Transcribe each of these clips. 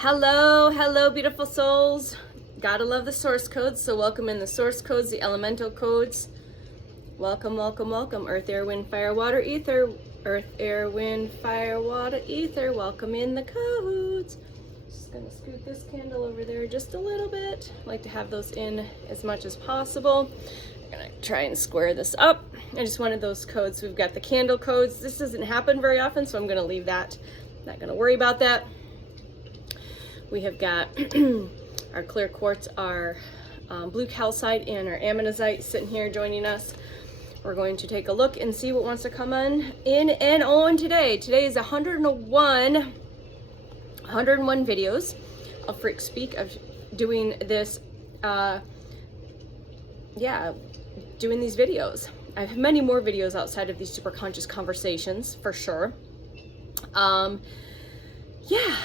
Hello, beautiful souls. Gotta love the source codes, so welcome in the source codes, the elemental codes. Welcome. Earth, air, wind, fire, water, ether. Earth, air, wind, fire, water, ether. Welcome in the codes. Just gonna scoot this candle over there just a little bit. I like to have those in as much as possible. I'm gonna try and square this up. I just wanted those codes. We've got the candle codes. This doesn't happen very often, so I'm gonna leave that. Not gonna worry about that. We have got our clear quartz, our blue calcite, and our ammonite sitting here joining us. We're going to take a look and see what wants to come in and on today. Today is 101 videos of FreQSpeak of doing this, doing these videos. I have many more videos outside of these super conscious conversations for sure.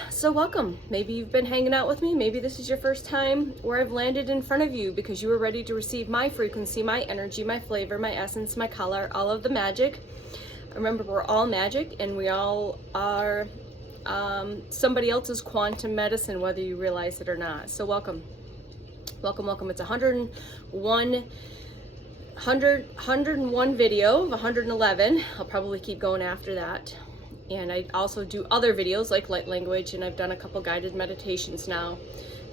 So welcome. Maybe you've been hanging out with me. Maybe this is your first time where I've landed in front of you because you were ready to receive my frequency, my energy, my flavor, my essence, my color, all of the magic. Remember, we're all magic and we all are somebody else's quantum medicine, whether you realize it or not. So welcome. It's 101 video of 111. I'll probably keep going after that. And I also do other videos like light language, and I've done a couple guided meditations now.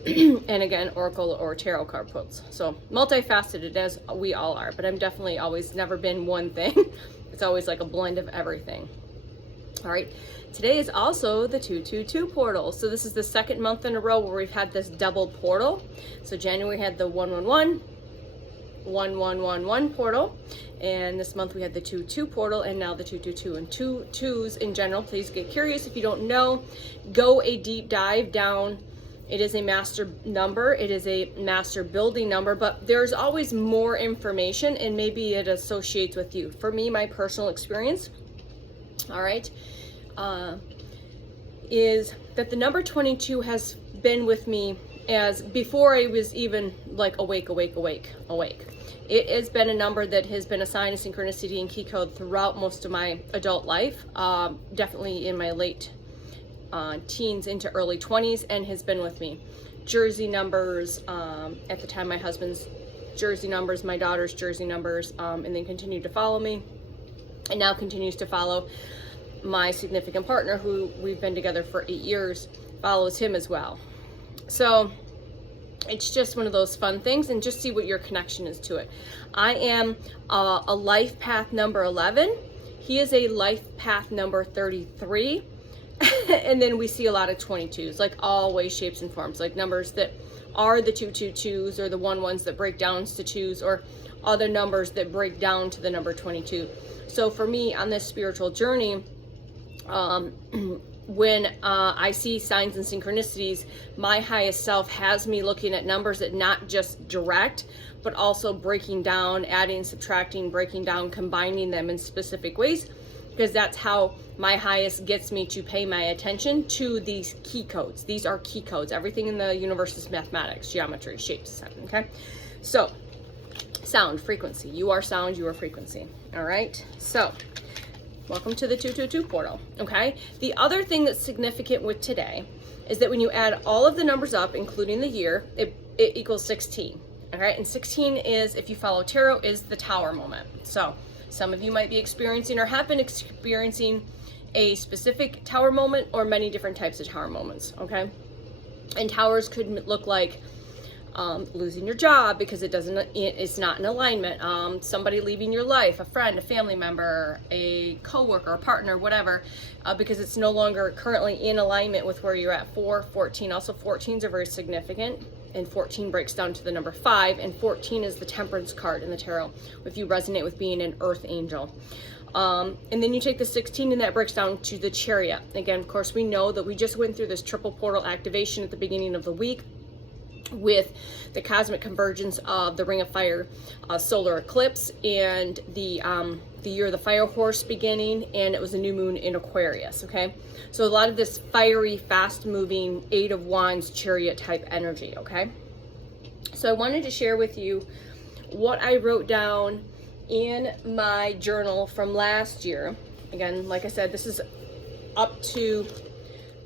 And again, oracle or tarot card pulls. So multifaceted as we all are, but I'm definitely always never been one thing. It's always like a blend of everything. All right, today is also the 222 portal. So this is the second month in a row where we've had this double portal. So January had the 111 portal, and this month we had the 22 portal, and now the 222 and 22s in general. Please get curious. If you don't know, go a deep dive down. It is a master number, it is a master building number, but there's always more information, and maybe it associates with you. For me, my personal experience, all right, is that the number 22 has been with me as before I was even like awake. It has been a number that has been a sign of synchronicity and key code throughout most of my adult life, definitely in my late teens into early 20s, and has been with me. Jersey numbers, at the time my husband's Jersey numbers, my daughter's Jersey numbers, and then continued to follow me, and now continues to follow my significant partner, who we've been together for 8 years, follows him as well. So it's just one of those fun things, and just see what your connection is to it. I am a life path number 11. He is a life path number 33. And then we see a lot of 22s, like all ways, shapes, and forms, like numbers that are the 222s, or the 11s that break down to 2s, or other numbers that break down to the number 22. So for me on this spiritual journey, when I see signs and synchronicities, my highest self has me looking at numbers that not just direct, but also breaking down, adding, subtracting, breaking down, combining them in specific ways, because that's how my highest gets me to pay my attention to these key codes. These are key codes. Everything in the universe is mathematics, geometry, shapes, okay? So, sound, frequency. You are sound, you are frequency, all right? So, welcome to the 222 portal, okay? The other thing that's significant with today is that when you add all of the numbers up, including the year, it equals 16, all right? And 16 is, if you follow tarot, is the tower moment. So some of you might be experiencing or have been experiencing a specific tower moment, or many different types of tower moments, okay? And towers could look like losing your job because it's not in alignment, somebody leaving your life, a friend, a family member, a coworker, a partner, whatever, because it's no longer currently in alignment with where you're at. 14, also 14s are very significant, and 14 breaks down to the number 5, and 14 is the temperance card in the tarot, if you resonate with being an earth angel. And then you take the 16, and that breaks down to the chariot. Again, of course, we know that we just went through this triple portal activation at the beginning of the week, with the cosmic convergence of the Ring of Fire solar eclipse, and the year of the fire horse beginning, and it was a new moon in Aquarius, okay? So a lot of this fiery, fast-moving, 8 of Wands chariot type energy, okay? So I wanted to share with you what I wrote down in my journal from last year. Again, like I said, this is up to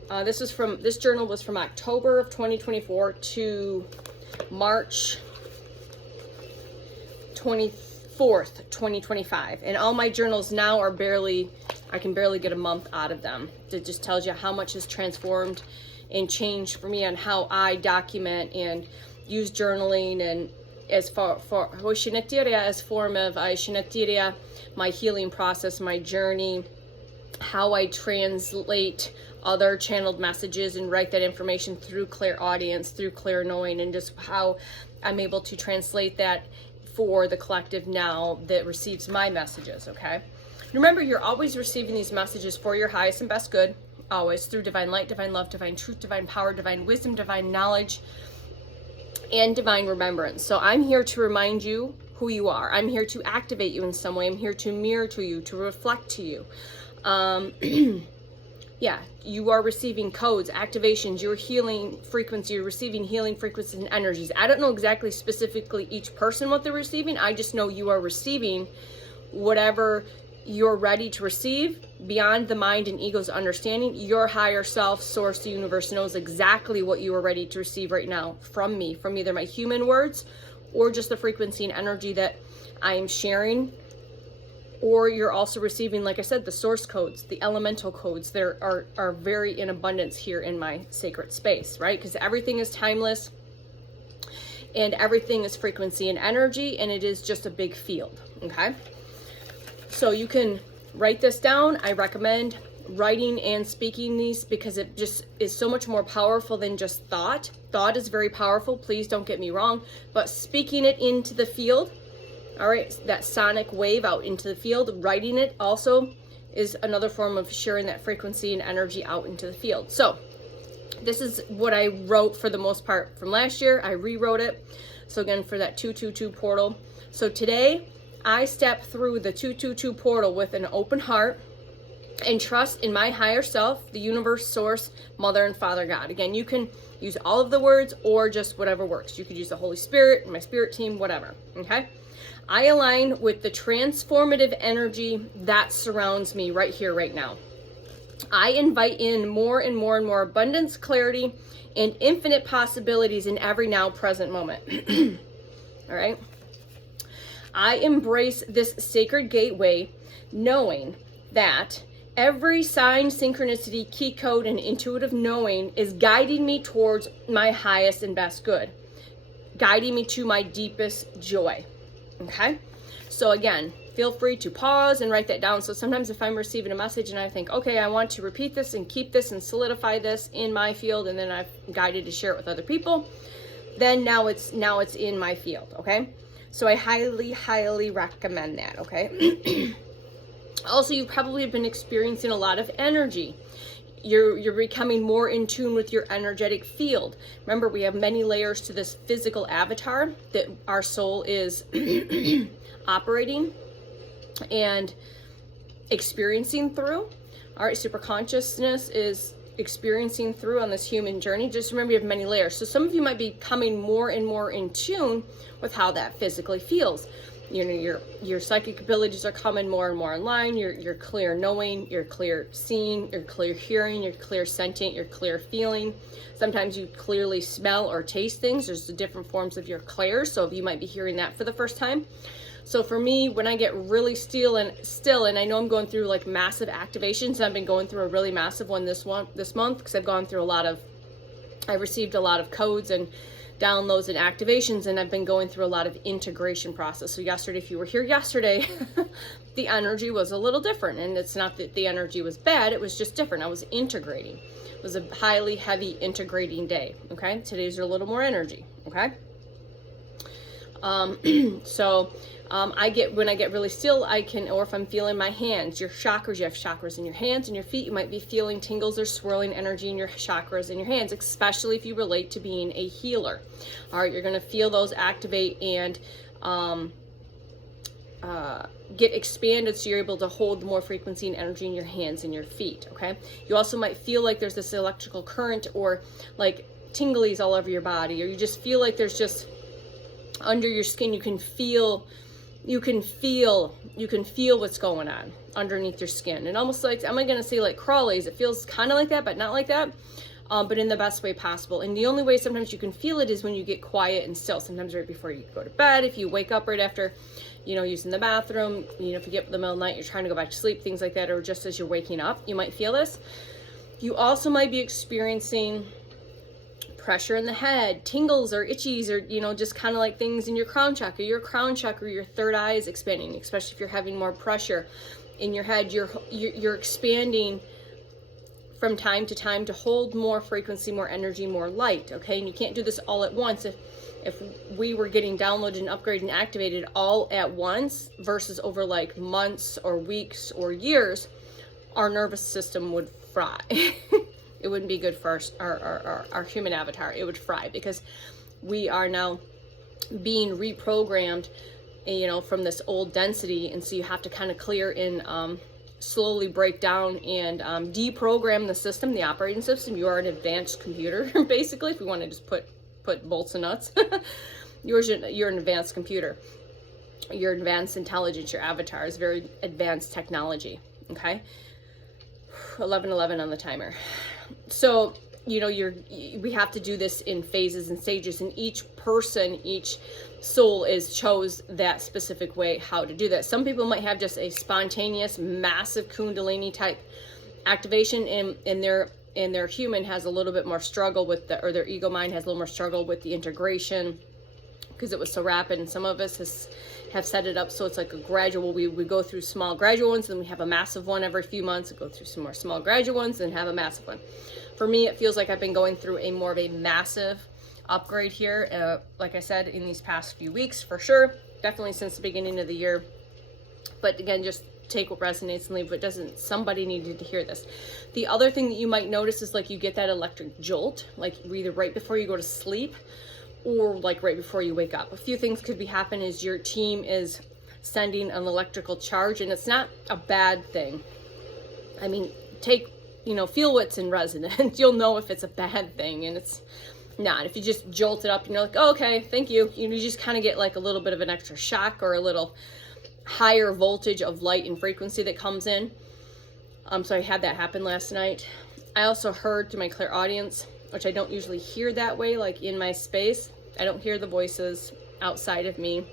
This journal was from October of 2024 to March 24th, 2025. And all my journals now are I can barely get a month out of them. It just tells you how much has transformed and changed for me on how I document and use journaling, and as for as form of my healing process, my journey, how I translate other channeled messages and write that information through clairaudience, through clear knowing, and just how I'm able to translate that for the collective now that receives my messages, okay? Remember, you're always receiving these messages for your highest and best good, always, through divine light, divine love, divine truth, divine power, divine wisdom, divine knowledge, and divine remembrance. So I'm here to remind you who you are. I'm here to activate you in some way. I'm here to mirror to you, to reflect to you. Yeah, you are receiving codes, activations, you're healing frequency, you're receiving healing frequencies and energies. I don't know exactly specifically each person what they're receiving. I just know you are receiving whatever you're ready to receive beyond the mind and ego's understanding. Your higher self, source, the universe knows exactly what you are ready to receive right now from me, from either my human words or just the frequency and energy that I am sharing. Or you're also receiving, like I said, the source codes, the elemental codes. There are very in abundance here in my sacred space, right? Because everything is timeless and everything is frequency and energy, and it is just a big field, okay? So you can write this down. I recommend writing and speaking these because it just is so much more powerful than just thought. Thought is very powerful, please don't get me wrong, but speaking it into the field, all right, that sonic wave out into the field, writing it also is another form of sharing that frequency and energy out into the field. So this is what I wrote for the most part from last year. I rewrote it. So again, for that 222 portal. So today I step through the 222 portal with an open heart and trust in my higher self, the universe, source, mother, and father God. Again, you can use all of the words or just whatever works. You could use the Holy Spirit, my spirit team, whatever, okay? I align with the transformative energy that surrounds me right here, right now. I invite in more and more and more abundance, clarity, and infinite possibilities in every now present moment. All right. I embrace this sacred gateway, knowing that every sign, synchronicity, key code, and intuitive knowing is guiding me towards my highest and best good, guiding me to my deepest joy. Okay, so again, feel free to pause and write that down. So sometimes if I'm receiving a message and I think, okay, I want to repeat this and keep this and solidify this in my field, and then I'm guided to share it with other people, then now it's in my field. Okay, so I highly recommend that. Okay. Also, you probably have been experiencing a lot of energy. You're becoming more in tune with your energetic field. Remember, we have many layers to this physical avatar that our soul is operating and experiencing through. All right, super consciousness is experiencing through on this human journey. Just remember, you have many layers. So some of you might be coming more and more in tune with how that physically feels. You know, your psychic abilities are coming more and more online. You're clear knowing, you're clear seeing, you're clear hearing, you're clear sentient, you're clear feeling. Sometimes you clearly smell or taste things. There's the different forms of your clairs, so you might be hearing that for the first time. So for me, when I get really still, and I know I'm going through like massive activations, I've been going through a really massive one this month because I've gone through I received a lot of codes and downloads and activations, and I've been going through a lot of integration process. So yesterday, if you were here yesterday, the energy was a little different, and it's not that the energy was bad, it was just different. I was integrating. It was a highly heavy integrating day. Okay, today's a little more energy. Okay. When I get really still, or if I'm feeling my hands, your chakras, you have chakras in your hands and your feet, you might be feeling tingles or swirling energy in your chakras in your hands, especially if you relate to being a healer. All right, you're going to feel those activate and get expanded, so you're able to hold more frequency and energy in your hands and your feet. Okay, you also might feel like there's this electrical current or like tinglies all over your body, or you just feel like there's just under your skin, you can feel you can feel what's going on underneath your skin. And almost like, I'm going to say like crawlies, it feels kind of like that, but not like that. But in the best way possible. And the only way sometimes you can feel it is when you get quiet and still. Sometimes right before you go to bed, if you wake up right after, you know, using the bathroom, you know, if you get up in the middle of the night, you're trying to go back to sleep, things like that, or just as you're waking up, you might feel this. You also might be experiencing pressure in the head, tingles or itchies, or, you know, just kind of like things in your crown chakra. Your crown chakra, your third eye is expanding, especially if you're having more pressure in your head. You're expanding from time to time to hold more frequency, more energy, more light, okay? And you can't do this all at once. If we were getting downloaded and upgraded and activated all at once versus over like months or weeks or years, our nervous system would fry. It wouldn't be good for our human avatar. It would fry because we are now being reprogrammed, you know, from this old density. And so you have to kind of clear and slowly break down and deprogram the system, the operating system. You are an advanced computer, basically, if we want to just put bolts and nuts. You're an advanced computer. Your advanced intelligence, your avatar is very advanced technology, okay? 11:11 on the timer. So, you know, we have to do this in phases and stages, and each person, each soul chose that specific way how to do that. Some people might have just a spontaneous, massive Kundalini type activation, and their human has a little bit more struggle with or their ego mind has a little more struggle with the integration because it was so rapid. And some of us have set it up so it's like a gradual. We go through small gradual ones, then we have a massive one every few months, go through some more small gradual ones, and have a massive one. For me, it feels like I've been going through a more of a massive upgrade here, like I said, in these past few weeks, for sure, definitely since the beginning of the year. But again, just take what resonates and leave what doesn't. Somebody needed to hear this. The other thing that you might notice is like you get that electric jolt, like either right before you go to sleep or like right before you wake up. A few things could be happening is your team is sending an electrical charge, and it's not a bad thing. I mean, feel what's in resonance. You'll know if it's a bad thing, and it's not. If you just jolt it up, you're like, oh, okay, thank you. You just kind of get like a little bit of an extra shock or a little higher voltage of light and frequency that comes in. So I had that happen last night. I also heard through my clairaudience, which I don't usually hear that way, like in my space. I don't hear the voices outside of me.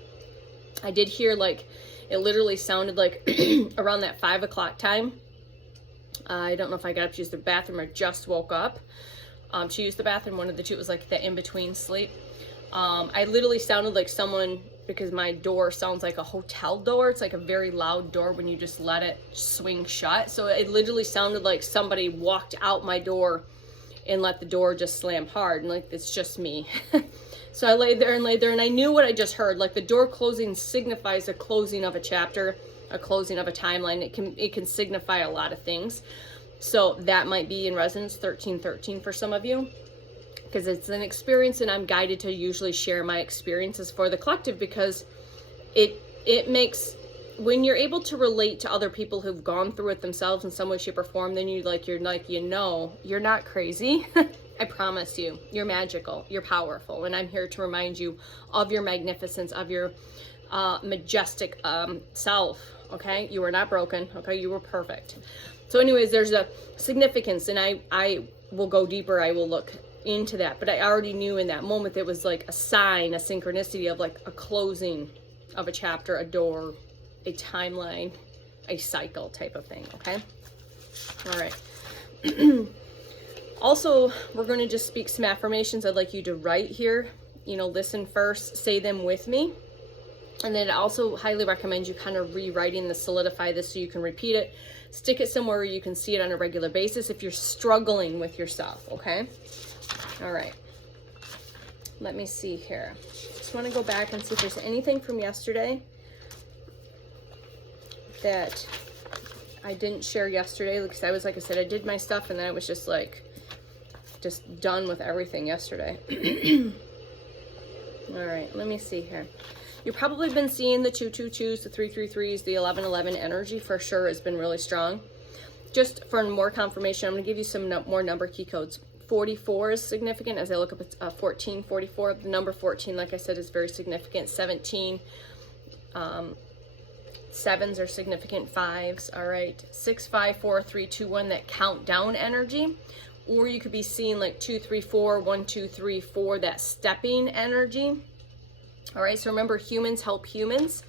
I did hear like, it literally sounded like around that 5 o'clock time. I don't know if I got up to use the bathroom or just woke up. She used the bathroom, one of the two. It was like the in-between sleep. I literally sounded like someone, because my door sounds like a hotel door. It's like a very loud door when you just let it swing shut. So it literally sounded like somebody walked out my door and let the door just slam hard. And like, it's just me. So I laid there, and I knew what I just heard. Like the door closing signifies a closing of a chapter, a closing of a timeline. It can signify a lot of things. So that might be in resonance 1313 for some of you, because it's an experience, and I'm guided to usually share my experiences for the collective, because it makes, when you're able to relate to other people who've gone through it themselves in some way, shape, or form, then you're not crazy. I promise you, you're magical, you're powerful, and I'm here to remind you of your magnificence, of your majestic self. Okay, you were not broken. Okay, you were perfect. So anyways, there's a significance, and I will go deeper. I will look into that, but I already knew in that moment there was like a sign, a synchronicity of like a closing of a chapter, a door, a timeline, a cycle type of thing. Okay, all right. Also, we're going to just speak some affirmations. I'd like you to write here, listen first, say them with me. And then I also highly recommend you kind of rewriting this, solidify this so you can repeat it. Stick it somewhere where you can see it on a regular basis if you're struggling with yourself, okay? All right. Let me see here. Just want to go back and see if there's anything from yesterday that I didn't share yesterday, because I was, like I said, I did my stuff, and then I was just done with everything yesterday. All right, let me see here. You've probably been seeing the 222s, the 333s, the 1111 energy for sure has been really strong. Just for more confirmation, I'm going to give you some more number key codes. 44 is significant as I look up at 1444. The number 14, like I said, is very significant. 17 Sevens are significant, fives, all right? 6, 5, 4, 3, 2, 1, that countdown energy. Or you could be seeing like 2, 3, 4, 1, 2, 3, 4, that stepping energy. All right, so remember, humans help humans.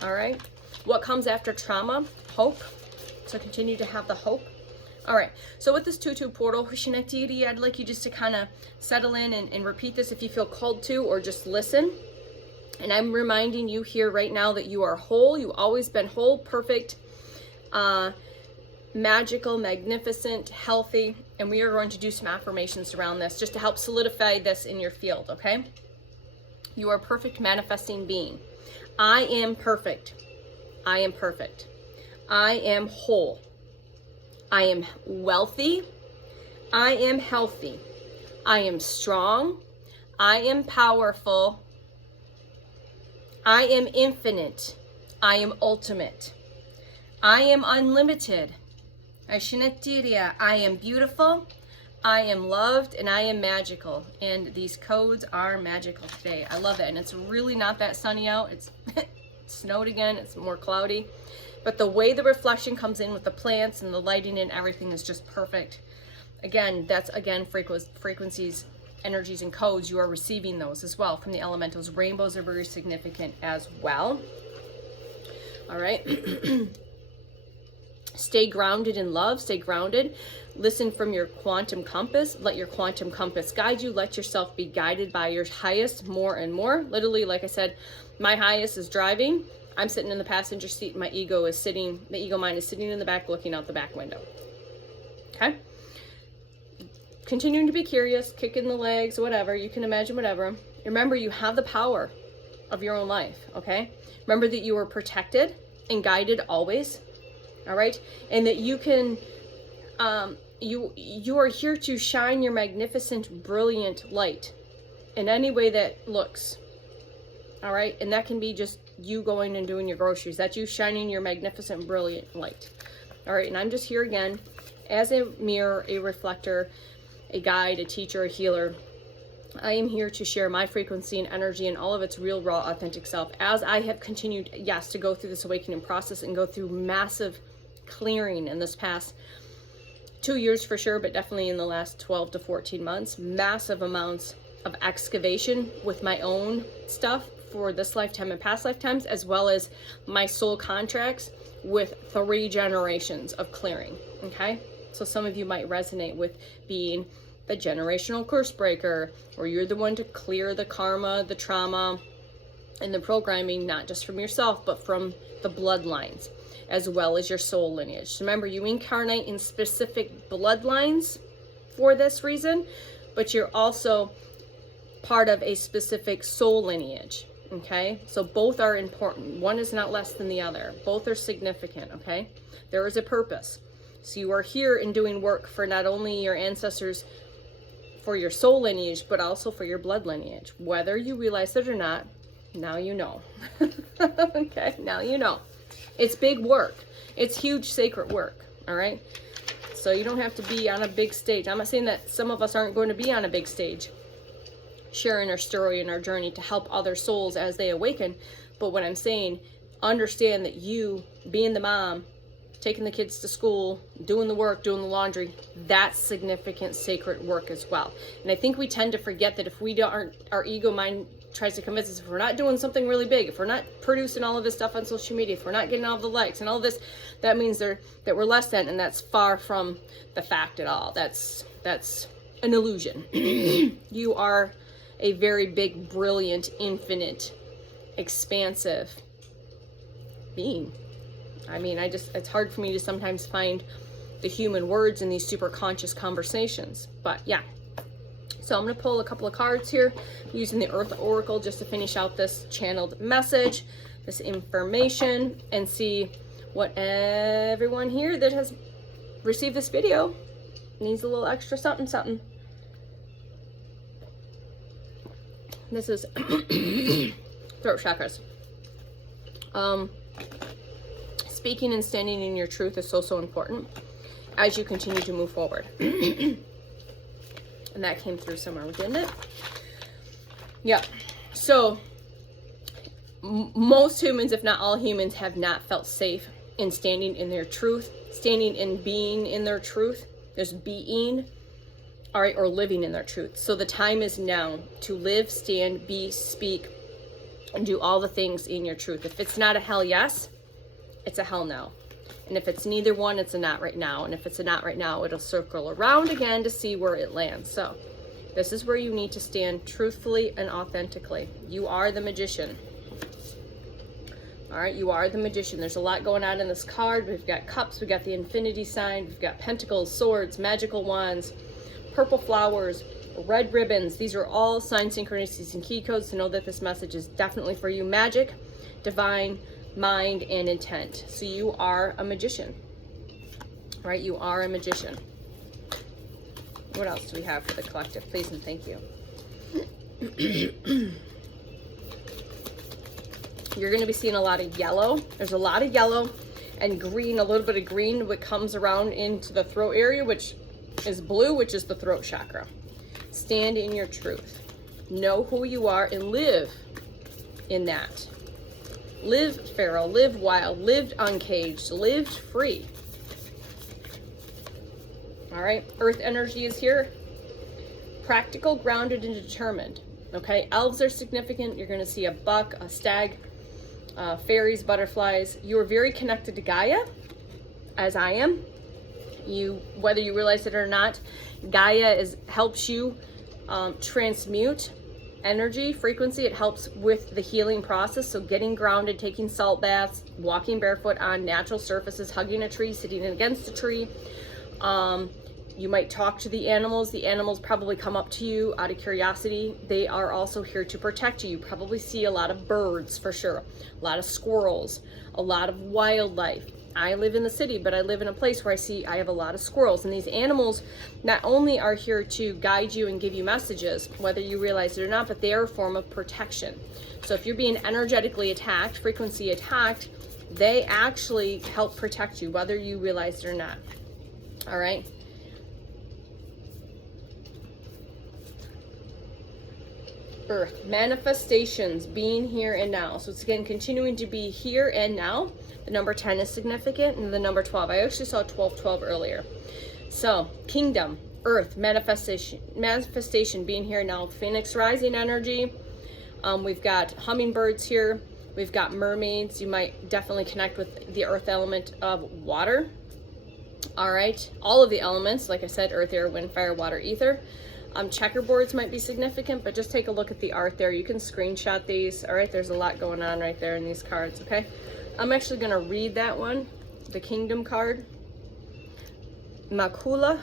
All right, what comes after trauma? Hope. So continue to have the hope. All right, so with this 2-2 portal, I'd like you just to kind of settle in and repeat this if you feel called to, or just listen. And I'm reminding you here right now that you are whole. You've always been whole, perfect, magical, magnificent, healthy. And we are going to do some affirmations around this just to help solidify this in your field, okay? You are a perfect manifesting being. I am perfect. I am perfect. I am whole. I am wealthy. I am healthy. I am strong. I am powerful. I am infinite. I am ultimate. I am unlimited. I am beautiful. I am loved, and I am magical. And these codes are magical today. I love that. And it's really not that sunny out. It's snowed again. It's more cloudy. But the way the reflection comes in with the plants and the lighting and everything is just perfect. Again, that's frequencies, energies, and codes. You are receiving those as well from the elementals. Rainbows are very significant as well. All right. Stay grounded in love. Stay grounded. Listen from your quantum compass. Let your quantum compass guide you. Let yourself be guided by your highest more and more. Literally, like I said, my highest is driving. I'm sitting in the passenger seat. My ego mind is sitting in the back, looking out the back window. Okay? Continuing to be curious, kicking the legs, whatever. You can imagine whatever. Remember, you have the power of your own life, okay? Remember that you are protected and guided always, all right? And that you can, you are here to shine your magnificent, brilliant light in any way that looks, all right? And that can be just you going and doing your groceries. That's you shining your magnificent, brilliant light, all right? And I'm just here again as a mirror, a reflector, a guide, a teacher, a healer. I am here to share my frequency and energy and all of its real, raw, authentic self as I have continued, yes, to go through this awakening process and go through massive clearing in this past 2 years for sure, but definitely in the last 12 to 14 months, massive amounts of excavation with my own stuff for this lifetime and past lifetimes, as well as my soul contracts with 3 generations of clearing, okay? So some of you might resonate with being the generational curse breaker, or you're the one to clear the karma, the trauma, and the programming, not just from yourself, but from the bloodlines, as well as your soul lineage. So remember, you incarnate in specific bloodlines for this reason, but you're also part of a specific soul lineage, okay? So both are important. One is not less than the other. Both are significant, okay? There is a purpose. So you are here in doing work for not only your ancestors, for your soul lineage, but also for your blood lineage. Whether you realize it or not, now you know. Okay, now you know. It's big work. It's huge sacred work, all right? So you don't have to be on a big stage. I'm not saying that some of us aren't going to be on a big stage, sharing our story and our journey to help other souls as they awaken. But what I'm saying, understand that you, being the mom, taking the kids to school, doing the work, doing the laundry, that's significant sacred work as well. And I think we tend to forget that if we don't, our ego mind tries to convince us, if we're not doing something really big, if we're not producing all of this stuff on social media, if we're not getting all the likes and all this, that means that we're less than, and that's far from the fact at all. That's an illusion. You are a very big, brilliant, infinite, expansive being. I mean, it's hard for me to sometimes find the human words in these super conscious conversations, but yeah. So I'm going to pull a couple of cards here using the Earth Oracle just to finish out this channeled message, this information, and see what everyone here that has received this video needs a little extra something, something. This is throat chakras. Speaking and standing in your truth is so important as you continue to move forward. And that came through somewhere, didn't it? Yeah. So most humans, if not all humans, have not felt safe in standing in their truth, standing in being in their truth. There's being, all right, or living in their truth. So the time is now to live, stand, be, speak, and do all the things in your truth. If it's not a hell yes, it's a hell no. And if it's neither one, it's a not right now. And if it's a not right now, it'll circle around again to see where it lands. So this is where you need to stand truthfully and authentically. You are the magician. All right, you are the magician. There's a lot going on in this card. We've got cups, we've got the infinity sign, we've got pentacles, swords, magical wands, purple flowers, red ribbons. These are all sign synchronicities and key codes to know that this message is definitely for you. Magic, divine, mind, and intent. So you are a magician. All right, you are a magician. What else do we have for the collective? Please and thank you. You're going to be seeing a lot of yellow. There's a lot of yellow and green, a little bit of green, which comes around into the throat area, which is blue, which is the throat chakra. Stand in your truth. Know who you are and live in that. Live feral, live wild, live uncaged, live free. All right, earth energy is here. Practical, grounded, and determined. Okay, elves are significant. You're going to see a buck, a stag, fairies, butterflies. You are very connected to Gaia, as I am. You, whether you realize it or not, Gaia helps you transmute energy, frequency. It helps with the healing process. So getting grounded, taking salt baths, walking barefoot on natural surfaces, hugging a tree, sitting against a tree. You might talk to the animals. The animals probably come up to you out of curiosity. They are also here to protect you. You probably see a lot of birds for sure, a lot of squirrels, a lot of wildlife. I live in the city, but I live in a place where I have a lot of squirrels. And these animals not only are here to guide you and give you messages, whether you realize it or not, but they are a form of protection. So if you're being energetically attacked, frequency attacked, they actually help protect you, whether you realize it or not. All right. Earth, manifestations, being here and now. So it's again continuing to be here and now. The number 10 is significant, and the number 12. I actually saw 1212 earlier. So kingdom, earth, manifestation, being here now. Phoenix rising energy. We've got hummingbirds here. We've got mermaids. You might definitely connect with the earth element of water. All right, all of the elements, like I said, earth, air, wind, fire, water, ether. Checkerboards might be significant, but just take a look at the art there. You can screenshot these. All right, there's a lot going on right there in these cards, okay? I'm actually going to read that one, the kingdom card. Makuth.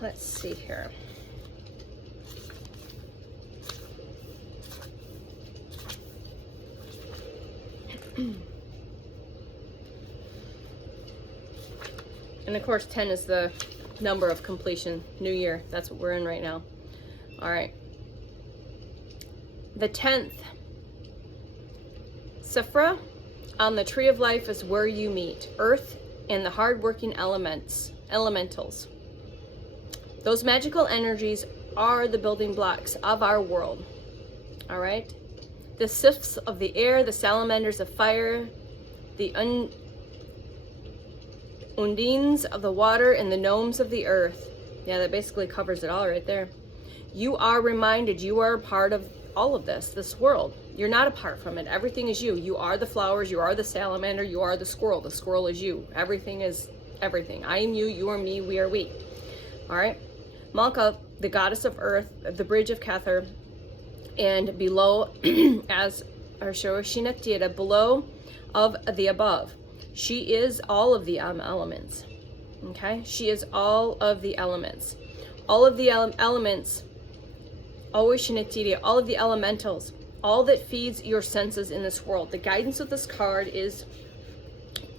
Let's see here. And of course, 10 is the number of completion, new year. That's what we're in right now. All right. The 10th. Sephra on the tree of life is where you meet earth and the hardworking elementals. Those magical energies are the building blocks of our world. All right. The sifts of the air, the salamanders of fire, the undines of the water, and the gnomes of the earth. Yeah, that basically covers it all right there. You are reminded you are a part of all of this world. You're not apart from it. Everything is you. You are the flowers. You are the salamander. You are the squirrel. The squirrel is you. Everything is everything. I am you. You are me. We are we. All right. Malka, the goddess of earth, the bridge of Kether, and below as Arshoshinaktira, below of the above. She is all of the elements. Okay? She is all of the elements. All of the elements, all of the elementals, all that feeds your senses in this world. The guidance of this card is,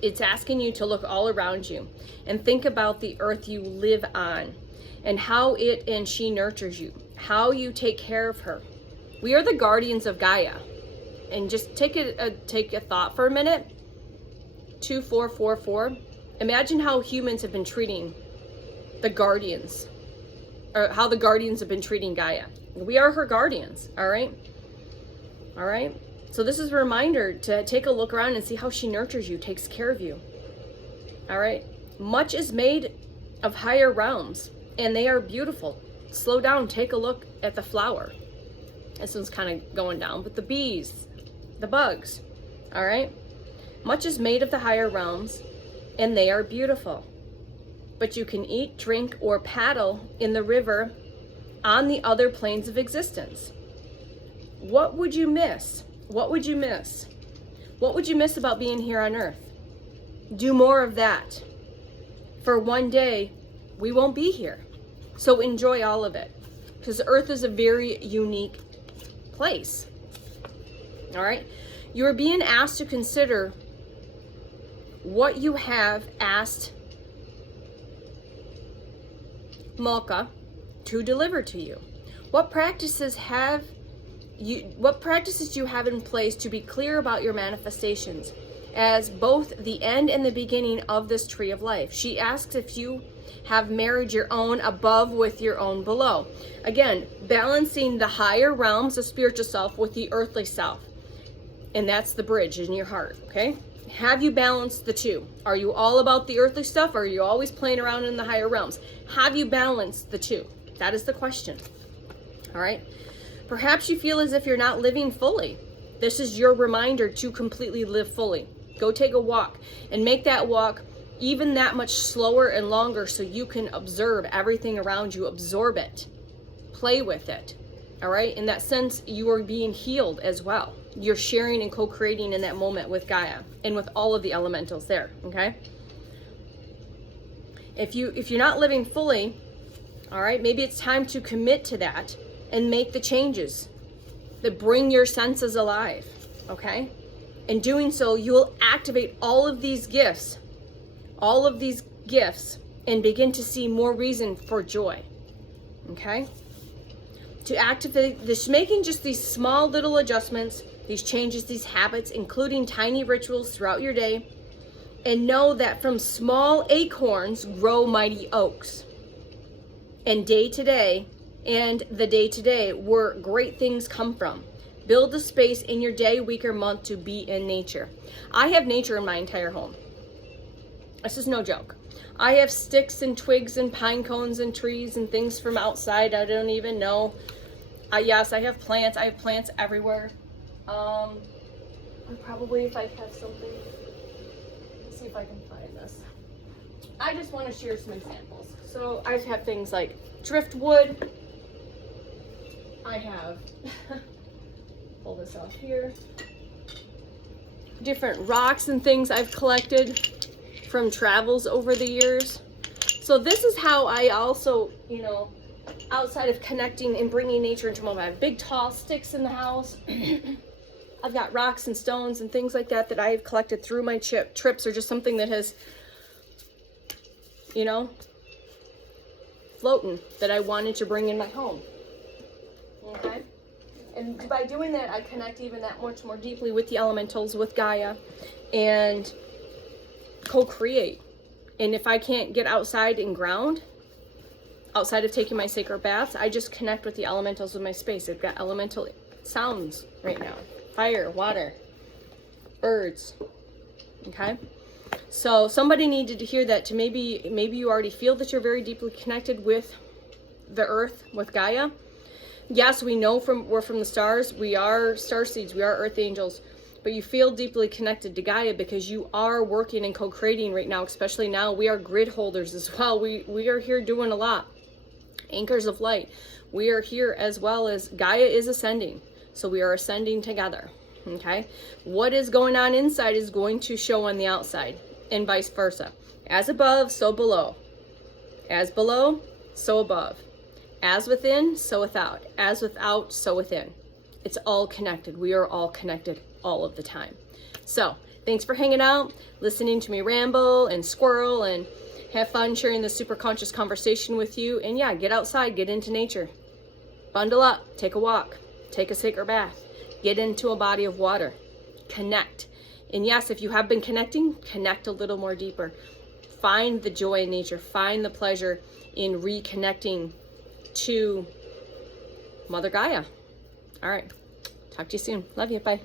it's asking you to look all around you and think about the earth you live on and how it and she nurtures you, how you take care of her. We are the guardians of Gaia. And just take a thought for a minute. 2444. Imagine how humans have been treating the guardians or how the guardians have been treating Gaia. We are her guardians, all right? All right? So this is a reminder to take a look around and see how she nurtures you, takes care of you. All right? Much is made of higher realms, and they are beautiful. Slow down, take a look at the flower. This one's kind of going down, but the bees, the bugs, all right? Much is made of the higher realms, and they are beautiful. But you can eat, drink, or paddle in the river on the other planes of existence. What would you miss? What would you miss? What would you miss about being here on Earth? Do more of that. For one day, we won't be here. So enjoy all of it. Because Earth is a very unique place. All right? You are being asked to consider what you have asked Malka to deliver to you. What practices do you have in place to be clear about your manifestations as both the end and the beginning of this tree of life? She asks if you have married your own above with your own below. Again, balancing the higher realms of spiritual self with the earthly self. And that's the bridge in your heart, okay? Have you balanced the two? Are you all about the earthly stuff, or are you always playing around in the higher realms? Have you balanced the two? That is the question. All right? Perhaps you feel as if you're not living fully. This is your reminder to completely live fully. Go take a walk and make that walk even that much slower and longer so you can observe everything around you, absorb it, play with it. All right? In that sense, you are being healed as well. You're sharing and co-creating in that moment with Gaia and with all of the elementals there, okay? If you're not living fully, all right, maybe it's time to commit to that and make the changes that bring your senses alive, okay? In doing so, you will activate all of these gifts, and begin to see more reason for joy, okay? To activate this, making just these small little adjustments, these changes, these habits, including tiny rituals throughout your day, and know that from small acorns grow mighty oaks. And the day-to-day where great things come from. Build a space in your day, week, or month to be in nature. I have nature in my entire home. This is no joke. I have sticks and twigs and pine cones and trees and things from outside I don't even know. Yes, I have plants. I have plants everywhere. Probably if I have something, let's see if I can find this. I just want to share some examples. So I have things like driftwood. I have, pull this off here, different rocks and things I've collected from travels over the years. So this is how I also, outside of connecting and bringing nature into my life, I have big tall sticks in the house. I've got rocks and stones and things like that I have collected through my trips, or just something that has, floating that I wanted to bring in my home. Okay? And by doing that, I connect even that much more deeply with the elementals, with Gaia, and co-create. And if I can't get outside and ground, outside of taking my sacred baths, I just connect with the elementals with my space. I've got elemental sounds right now. Fire, water, birds, okay? So somebody needed to hear that. To maybe you already feel that you're very deeply connected with the earth, with Gaia. Yes, we know we're from the stars. We are star seeds. We are earth angels. But you feel deeply connected to Gaia because you are working and co-creating right now, especially now. We are grid holders as well. We are here doing a lot. Anchors of light. We are here as well as Gaia is ascending. So we are ascending together, okay? What is going on inside is going to show on the outside, and vice versa. As above, so below. As below, so above. As within, so without. As without, so within. It's all connected. We are all connected all of the time. So, thanks for hanging out, listening to me ramble and squirrel, and have fun sharing this super conscious conversation with you. And yeah, get outside, get into nature. Bundle up, take a walk. Take a sacred bath, get into a body of water, connect. And yes, if you have been connecting, connect a little more deeper. Find the joy in nature, find the pleasure in reconnecting to Mother Gaia. All right. Talk to you soon. Love you. Bye.